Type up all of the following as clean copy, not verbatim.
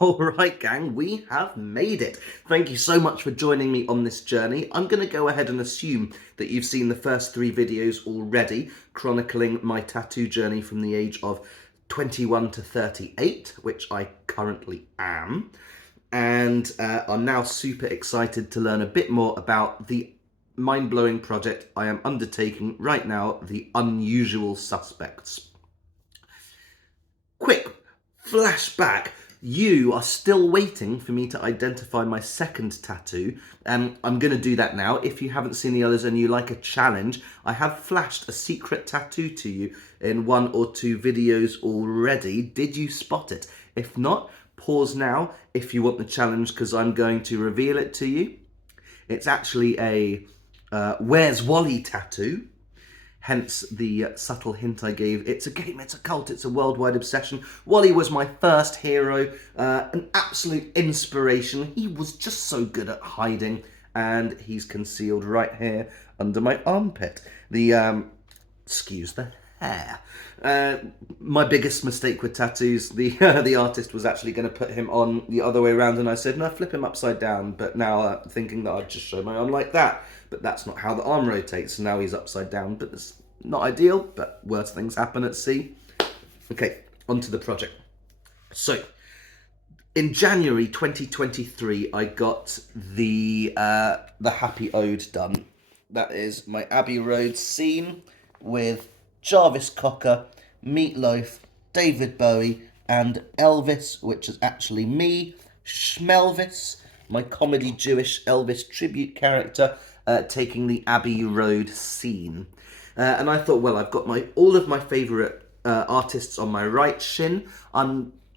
All right, gang, we have made it. Thank you so much for joining me on this journey. I'm going to go ahead and assume that you've seen the first 3 videos already, chronicling my tattoo journey from the age of 21 to 38, which I currently am, and are now super excited to learn a bit more about the mind-blowing project I am undertaking right now, The Unusual Suspects. Quick flashback. You are still waiting for me to identify my second tattoo. I'm going to do that now. If you haven't seen the others and you like a challenge, I have flashed a secret tattoo to you in 1 or 2 videos already. Did you spot it? If not, pause now if you want the challenge, because I'm going to reveal it to you. It's actually a Where's Wally tattoo. Hence the subtle hint I gave. It's a game, it's a cult, it's a worldwide obsession. Wally was my first hero, an absolute inspiration. He was just so good at hiding, and he's concealed right here under my armpit. Excuse the hair. My biggest mistake with tattoos, the artist was actually going to put him on the other way around, and I said, no, flip him upside down, but now thinking that I'd just show my arm like that. But that's not how the arm rotates, so now he's upside down, but it's not ideal, but worse things happen at sea. Okay, on to the project. So, in January 2023, I got the Happy Ode done. That is my Abbey Road scene with Jarvis Cocker, Meatloaf, David Bowie, and Elvis, which is actually me, Schmelvis, my comedy Jewish Elvis tribute character, taking the Abbey Road scene. And I thought, well, I've got all of my favourite artists on my right shin.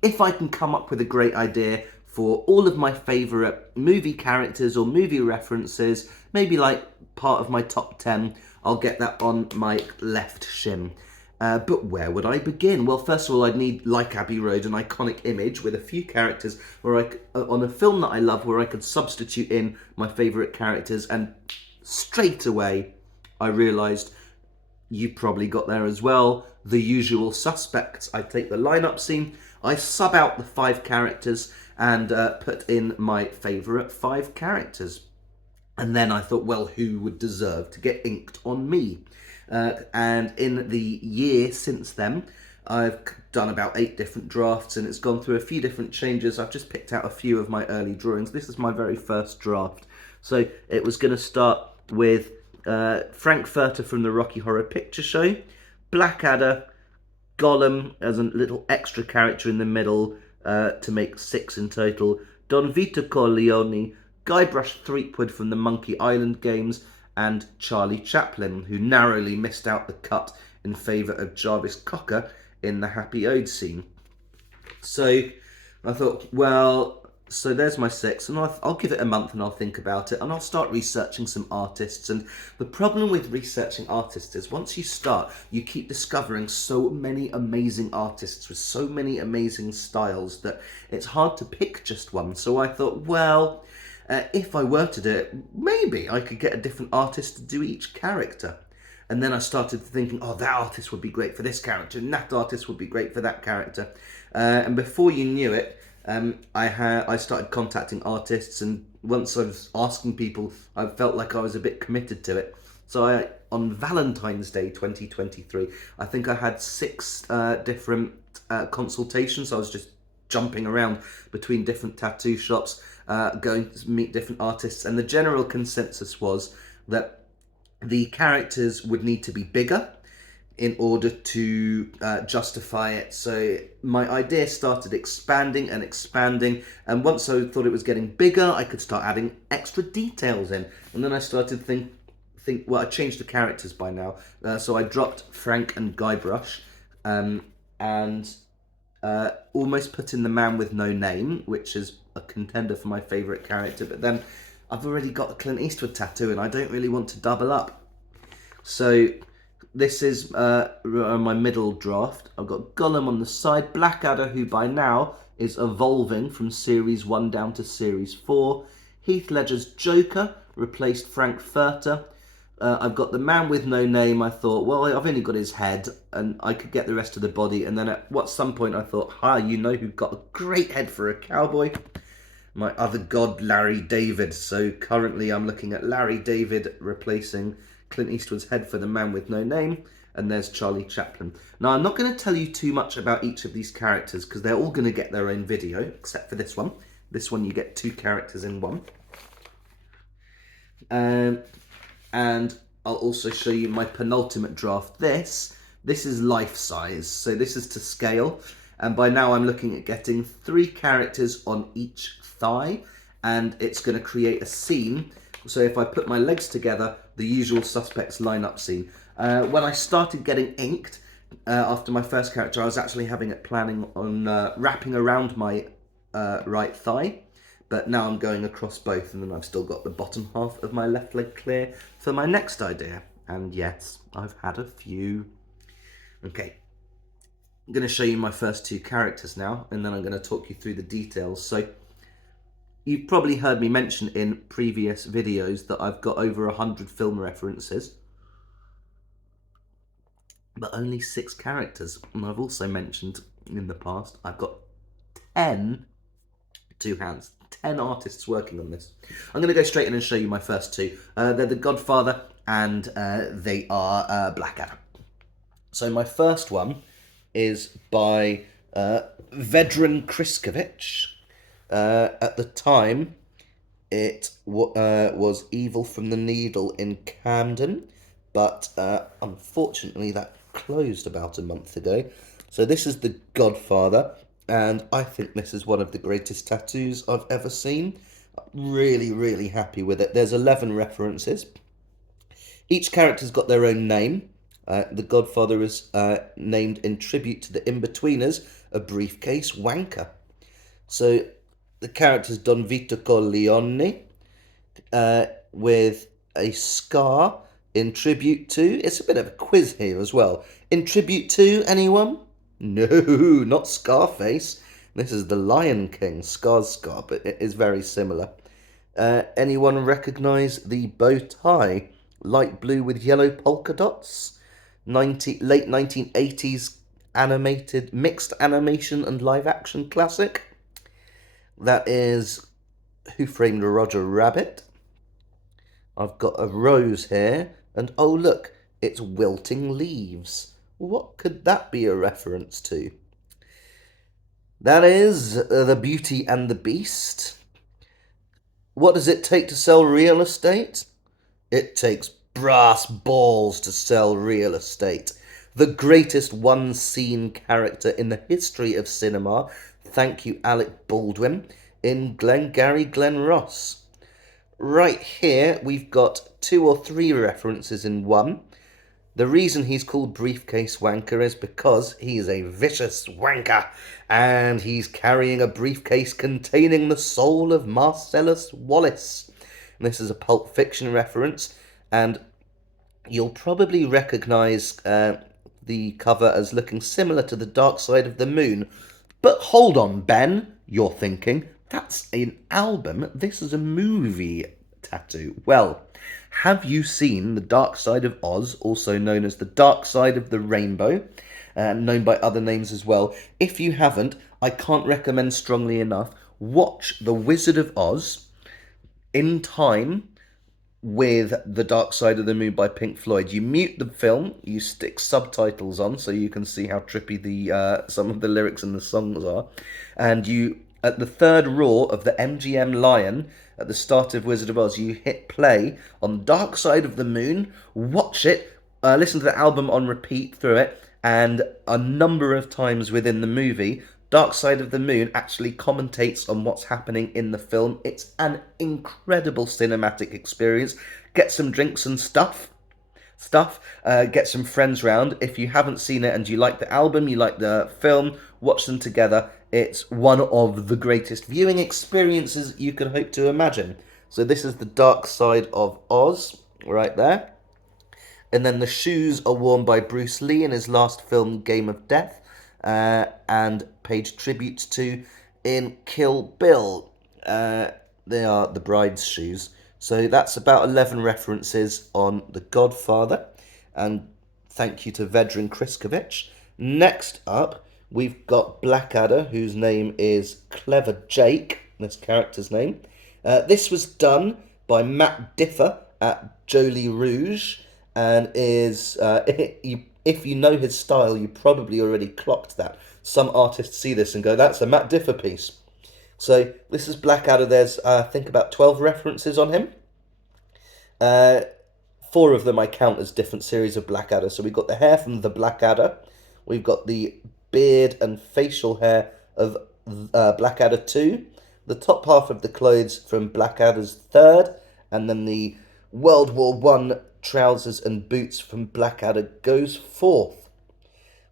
If I can come up with a great idea for all of my favourite movie characters or movie references, maybe like part of my top 10, I'll get that on my left shin. But where would I begin? Well, first of all, I'd need, like Abbey Road, an iconic image with a few characters on a film that I love, where I could substitute in my favourite characters. And straight away, I realised, you probably got there as well, The Usual Suspects. I take the lineup scene, I sub out the 5 characters, and put in my favourite 5 characters. And then I thought, well, who would deserve to get inked on me? And in the year since then, I've done about 8 different drafts, and it's gone through a few different changes. I've just picked out a few of my early drawings. This is my very first draft. So it was going to start with Frankfurter from the Rocky Horror Picture Show, Blackadder, Gollum as a little extra character in the middle to make 6 in total, Don Vito Corleone, Guybrush Threepwood from the Monkey Island games, and Charlie Chaplin, who narrowly missed out the cut in favour of Jarvis Cocker in the Happy Ode scene. So I thought, well, so there's my 6, and I'll give it a month and I'll think about it, and I'll start researching some artists. And the problem with researching artists is once you start, you keep discovering so many amazing artists with so many amazing styles that it's hard to pick just one. So I thought, well, if I were to do it, maybe I could get a different artist to do each character. And then I started thinking, oh, that artist would be great for this character, and that artist would be great for that character. And before you knew it, I started contacting artists, and once I was asking people, I felt like I was a bit committed to it. So on Valentine's Day 2023, I think I had 6 different consultations. I was just jumping around between different tattoo shops, going to meet different artists, and the general consensus was that the characters would need to be bigger in order to justify it. So my idea started expanding and expanding, and once I thought it was getting bigger, I could start adding extra details in. And then I started well, I changed the characters by now, so I dropped Frank and Guybrush, and almost put in the Man with No Name, which is a contender for my favourite character, but then I've already got a Clint Eastwood tattoo and I don't really want to double up. So this is my middle draft. I've got Gollum on the side, Blackadder, who by now is evolving from Series 1 down to Series 4. Heath Ledger's Joker replaced Frankfurter. I've got the man with no name. I thought, well, I've only got his head, and I could get the rest of the body. And then at some point, I thought, you know who's got a great head for a cowboy? My other god, Larry David. So currently, I'm looking at Larry David replacing Clint Eastwood's head for the man with no name. And there's Charlie Chaplin. Now, I'm not going to tell you too much about each of these characters because they're all going to get their own video, except for this one. This one, you get 2 characters in one. And I'll also show you my penultimate draft. This is life size, so this is to scale. And by now I'm looking at getting 3 characters on each thigh, and it's going to create a scene. So if I put my legs together, the usual suspects lineup scene. When I started getting inked, after my first character, I was actually planning on wrapping around my right thigh. But now I'm going across both, and then I've still got the bottom half of my left leg clear for my next idea. And yes, I've had a few. Okay, I'm going to show you my first 2 characters now, and then I'm going to talk you through the details. So, you've probably heard me mention in previous videos that I've got over 100 film references, but only 6 characters. And I've also mentioned in the past, I've got 10 2 hands. 10 artists working on this. I'm going to go straight in and show you my first 2. They're the Godfather and they are Blackadder. So my first one is by Vedran Kriskovich. At the time, it was Evil from the Needle in Camden, but unfortunately that closed about a month ago. So this is the Godfather. And I think this is one of the greatest tattoos I've ever seen. Really, really happy with it. There's 11 references. Each character's got their own name. The Godfather is named in tribute to the in-betweeners, a Briefcase Wanker. So the character's Don Vito Corleone with a scar in tribute to... It's a bit of a quiz here as well. In tribute to anyone? No, not Scarface. This is the Lion King, Scar's scar, but it is very similar. Anyone recognise the bow tie? Light blue with yellow polka dots? Late 1980s animated, mixed animation and live action classic. That is Who Framed Roger Rabbit. I've got a rose here, and oh look, it's Wilting Leaves. What could that be a reference to? That is The Beauty and the Beast. What does it take to sell real estate? It takes brass balls to sell real estate. The greatest one-scene character in the history of cinema, thank you Alec Baldwin, in Glengarry Glen Ross. Right here, we've got 2 or 3 references in one. The reason he's called Briefcase Wanker is because he's a vicious wanker, and he's carrying a briefcase containing the soul of Marcellus Wallace. And this is a Pulp Fiction reference, and you'll probably recognise the cover as looking similar to The Dark Side of the Moon. But hold on, Ben, you're thinking, that's an album, this is a movie tattoo. Well, have you seen The Dark Side of Oz, also known as The Dark Side of the Rainbow, known by other names as well? If you haven't, I can't recommend strongly enough, watch The Wizard of Oz in time with The Dark Side of the Moon by Pink Floyd. You mute the film, you stick subtitles on so you can see how trippy the some of the lyrics and the songs are, and you, at the 3rd roar of the MGM Lion, at the start of Wizard of Oz, you hit play on Dark Side of the Moon, watch it, listen to the album on repeat through it, and a number of times within the movie, Dark Side of the Moon actually commentates on what's happening in the film. It's an incredible cinematic experience. Get some drinks and stuff. Get some friends round. If you haven't seen it and you like the album, you like the film, watch them together. It's one of the greatest viewing experiences you could hope to imagine. So this is The Dark Side of Oz, right there. And then the shoes are worn by Bruce Lee in his last film, Game of Death, and paid tribute to in Kill Bill. They are the bride's shoes. So that's about 11 references on The Godfather. And thank you to Vedran Kriskovic. Next up, we've got Blackadder, whose name is Clever Jake, this character's name. This was done by Matt Differ at Jolie Rouge, and is, if you know his style, you probably already clocked that. Some artists see this and go, that's a Matt Differ piece. So this is Blackadder. There's, I think, about 12 references on him. 4 of them I count as different series of Blackadder. So we've got the hair from the Blackadder. We've got the beard and facial hair of Blackadder 2. The top half of the clothes from Blackadder's 3rd. And then the World War I trousers and boots from Blackadder goes 4th.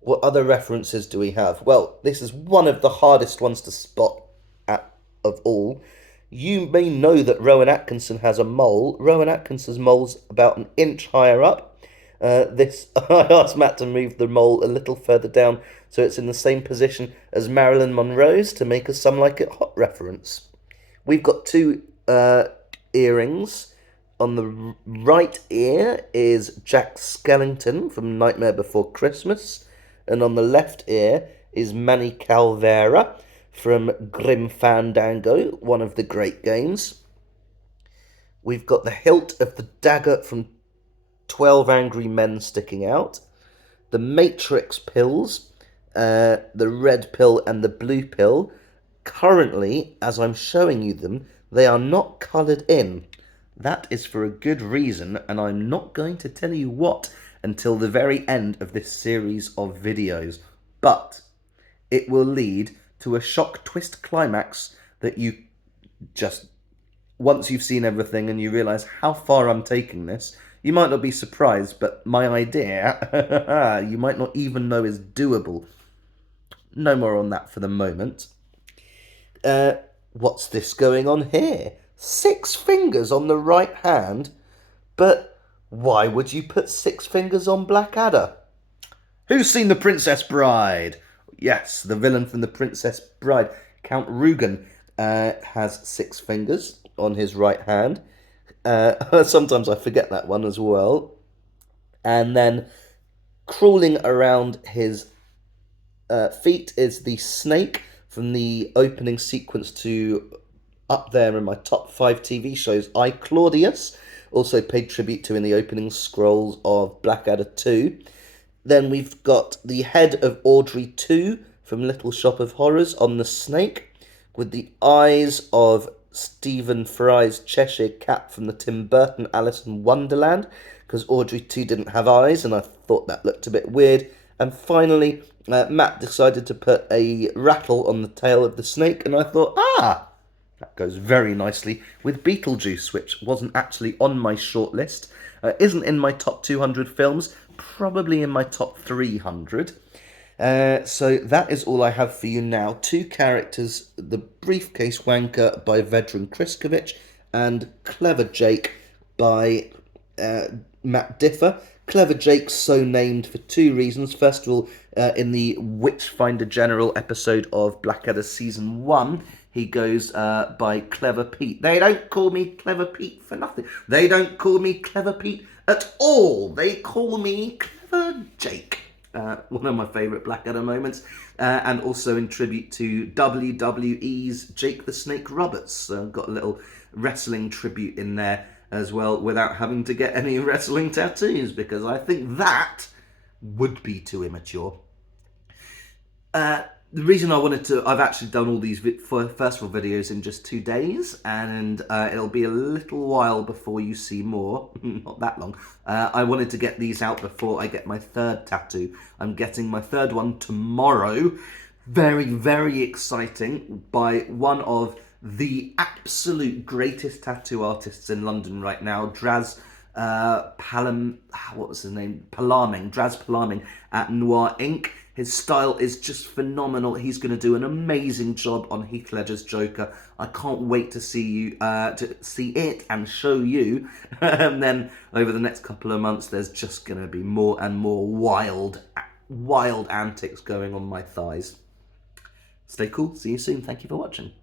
What other references do we have? Well, this is one of the hardest ones to spot of all. You may know that Rowan Atkinson has a mole. Rowan Atkinson's mole's about an inch higher up. I asked Matt to move the mole a little further down so it's in the same position as Marilyn Monroe's to make a Some Like It Hot reference. We've got 2 earrings. On the right ear is Jack Skellington from Nightmare Before Christmas, and on the left ear is Manny Calvera from Grim Fandango, one of the great games. We've got the hilt of the dagger from 12 Angry Men sticking out, the Matrix pills, the red pill and the blue pill. Currently, as I'm showing you them, they are not coloured in. That is for a good reason, and I'm not going to tell you what until the very end of this series of videos. But it will lead to a shock twist climax that you just, once you've seen everything and you realise how far I'm taking this, you might not be surprised, but my idea, you might not even know is doable. No more on that for the moment. What's this going on here? 6 fingers on the right hand, but why would you put 6 fingers on Blackadder? Who's seen The Princess Bride? Yes, the villain from The Princess Bride, Count Rugen, has 6 fingers on his right hand. Sometimes I forget that one as well. And then crawling around his feet is the snake from the opening sequence to up there in my top 5 TV shows, I, Claudius, also paid tribute to in the opening scrolls of Blackadder 2. Then we've got the head of Audrey 2 from Little Shop of Horrors on the snake, with the eyes of Stephen Fry's Cheshire Cat from the Tim Burton Alice in Wonderland, because Audrey 2 didn't have eyes, and I thought that looked a bit weird. And finally, Matt decided to put a rattle on the tail of the snake, and I thought, that goes very nicely with Beetlejuice, which wasn't actually on my shortlist, isn't in my top 200 films, probably in my top 300. So that is all I have for you now. 2 characters, The Briefcase Wanker by Vedran Kriskovic and Clever Jake by Matt Differ. Clever Jake's so named for 2 reasons. First of all, in the Witchfinder General episode of Blackadder Season 1, he goes by Clever Pete. They don't call me Clever Pete for nothing. They don't call me Clever Pete at all. They call me Clever Jake. One of my favourite Blackadder moments. And also in tribute to WWE's Jake the Snake Roberts. Got a little wrestling tribute in there as well, without having to get any wrestling tattoos, because I think that would be too immature. The reason I wanted to, I've actually done all these festival videos in just 2 days, and it'll be a little while before you see more, not that long. I wanted to get these out before I get my 3rd tattoo. I'm getting my 3rd one tomorrow. Very, very exciting, by one of the absolute greatest tattoo artists in London right now, Draz Palaming, Draz Palaming at Noir Inc. His style is just phenomenal. He's going to do an amazing job on Heath Ledger's Joker. I can't wait to see it and show you. And then over the next couple of months, there's just going to be more and more wild antics going on my thighs. Stay cool. See you soon. Thank you for watching.